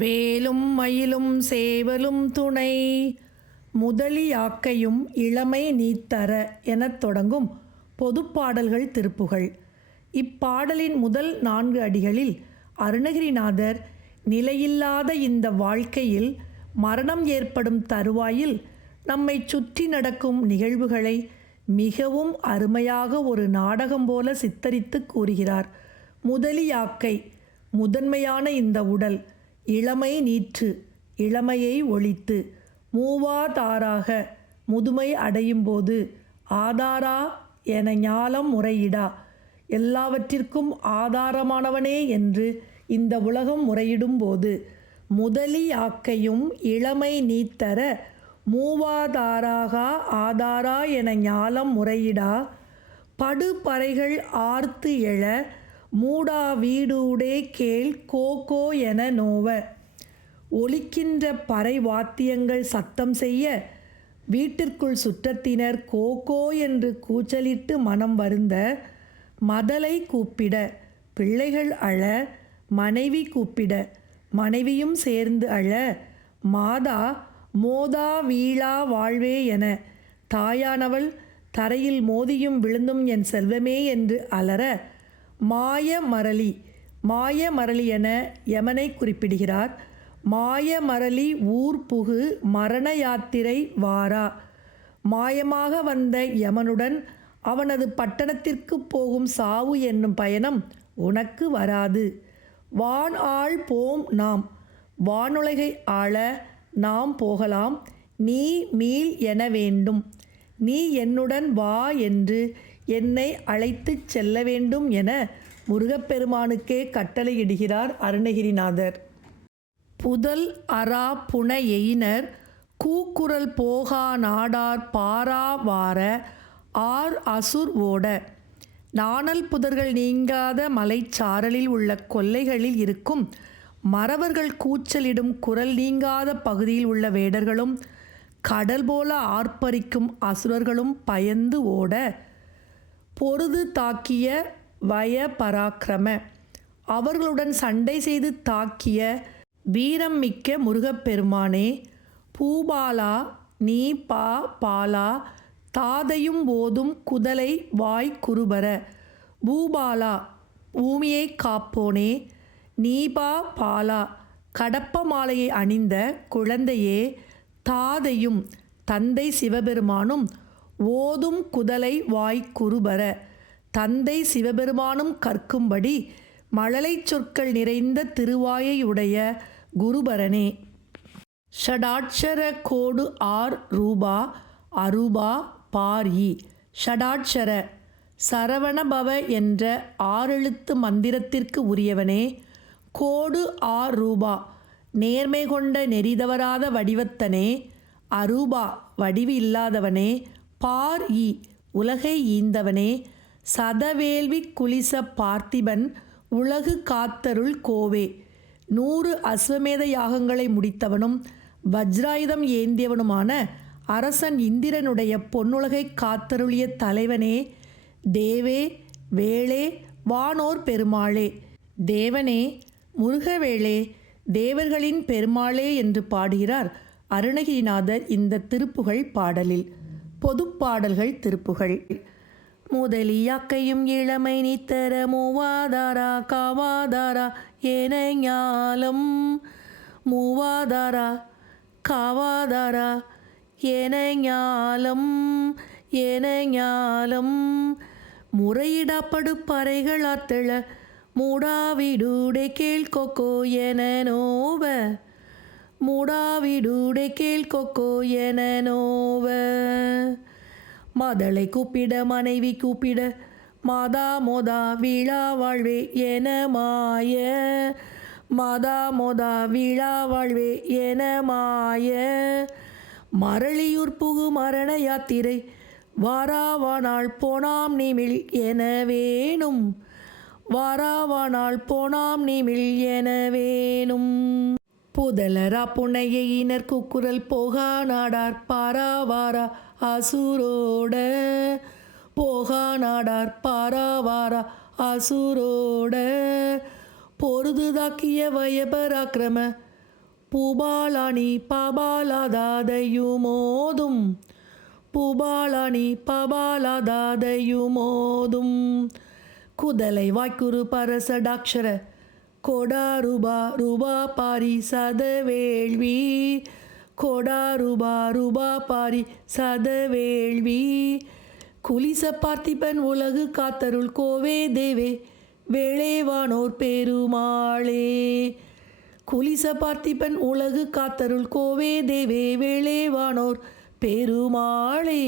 வேலும் மயிலும் சேவலும் துணை முதலியாக்கையும் இளமை நீத்தர எனத் தொடங்கும் பொதுப்பாடல்கள் திருப்புகழ். இப்பாடலின் முதல் 4 அடிகளில் அருணகிரிநாதர் நிலையில்லாத இந்த வாழ்க்கையில் மரணம் ஏற்படும் தருவாயில் நம்மை சுற்றி நடக்கும் நிகழ்வுகளை மிகவும் அருமையாக ஒரு நாடகம் போல சித்தரித்து கூறுகிறார். முதலியாக்கை முதன்மையான இந்த உடல் இளமை நீற்று இளமையை ஒழித்து மூவாதாராக முதுமை அடையும்போது ஆதாரா என ஞாலம் முறையிடா எல்லாவற்றிற்கும் ஆதாரமானவனே என்று இந்த உலகம் முறையிடும்போது முதலியாக்கையும் இளமை நீத்தர மூவாதாராக ஆதாரா என ஞாலம் முறையிடா படுபறைகள் ஆர்த்து எழ மூடா வீடூடே கேள் கோகோ என நோவ ஒலிக்கின்ற பறை வாத்தியங்கள் சத்தம் செய்ய வீட்டிற்குள் சுற்றத்தினர் கோகோ என்று கூச்சலிட்டு மனம் வருந்த மதலை கூப்பிட பிள்ளைகள் அழ மனைவி கூப்பிட மனைவியும் சேர்ந்து அழ மாதா மோதா வீழா வாழ்வே என தாயானவள் தரையில் மோதியும் விழுந்தும் என் செல்வமே என்று அலற மாயமரளி என யமனை குறிப்பிடுகிறார். மாயமரளி ஊர் புகு மரண யாத்திரை வாரா மாயமாக வந்த யமனுடன் அவனது பட்டணத்திற்கு போகும் சாவு என்னும் பயணம் உனக்கு வராது. வான் ஆள் போம் நாம் வானுலகை ஆள நாம் போகலாம் நீ மீள் என வேண்டும் நீ என்னுடன் வா என்று என்னை அழைத்துச் செல்ல வேண்டும் என முருகப்பெருமானுக்கே கட்டளையிடுகிறார் அருணகிரிநாதர். புதல் அரா புன எயினர் கூக்குரல் போகா நாடார் பாரா வார ஆர் அசுர் ஓட நாணல் புதர்கள் நீங்காத மலைச்சாரலில் உள்ள கொல்லைகளில் இருக்கும் மறவர்கள் கூச்சலிடும் குரல் நீங்காத பகுதியில் உள்ள வேடர்களும் கடல் போல ஆர்ப்பரிக்கும் அசுரர்களும் பயந்து ஓட பொருது தாக்கிய வய பராக்கிரம அவர்களுடன் சண்டை செய்து தாக்கிய வீரம் மிக்க முருகப்பெருமானே பூபாலா நீ பாலா தாதையும் போதும் குதலை வாய் குருபர பூபாலா பூமியை காப்போனே நீபா பாலா கடப்ப மாலையை அணிந்த குழந்தையே தாதையும் தந்தை சிவபெருமானும் ஓதும் குதலை வாய் குருபர தந்தை சிவபெருமானும் கற்கும்படி மழலை சொற்கள் நிறைந்த திருவாயையுடைய குருபரனே ஷடாட்சர கோடு ஆர் ரூபா அரூபா பாரி ஷடாட்சர சரவணபவ என்ற 6 எழுத்து மந்திரத்திற்கு உரியவனே கோடு ஆர் ரூபா நேர்மை கொண்ட நெறிதவராத வடிவத்தனே அரூபா வடிவு இல்லாதவனே பார் உலகை ஈந்தவனே சதவேள்வி குலிச பார்த்திபன் உலகு காத்தருள் கோவே 100 அஸ்வமேத யாகங்களை முடித்தவனும் வஜ்ராயுதம் ஏந்தியவனுமான அரசன் இந்திரனுடைய பொன்னுலகை காத்தருளிய தலைவனே தேவே வேளே வானோர் பெருமாளே தேவனே முருகவேளே தேவர்களின் பெருமாளே என்று பாடுகிறார் அருணகிரிநாதர் இந்த திருப்புகழ் பாடலில். பொதுப்பாடல்கள் திருப்புகழ். முதலியாக்கையும் இளமை நீத்தர மூவாதாரா காவாதாரா என ஞாலம் மூவாதாரா காவாதாரா என ஞாலம் முறையிடப்படு பறைகள் ஆத்தள மூடாவிடூடே கேள் கொக்கோ என நோவ மூடாவிடூடே கேள் கொக்கோ என நோவ மதலை கூப்பிட மனைவி கூப்பிட மாதா மோதா வீழா வாழ்வே என மாய மாதா மோதா வீழா வாழ்வே என மாய மரளியூர் புகு மரண யாத்திரை வாராவானால் போனாம் நீமில் என வேணும் வாராவானால் போனாம் நீமில் என வேணும் புதலரா புனையினர் கூக்குரல் போகா நாடார் பாராவாரா அசுரோட போகா நாடார் பாராவாரா அசுரோட பொருது தாக்கிய வயபராக்கிரம பூபாலானி பபாலாதாதையுமோதும் பூபாலானி பபாலாதாதையுமோதும் குதலை வாய்க்குரு பரசடாட்சர கொடாரூபா ரூபா பாரி சதவேள்வி கொடாரூபா ரூபா பாரி சதவேள்வி குலிச பார்த்திபன் உலகு காத்தருள் கோவே தேவே வேளேவானோர் பெருமாளே குலிச பார்த்திபன் உலகு காத்தருள் கோவே தேவே வேளேவானோர் பெருமாளே.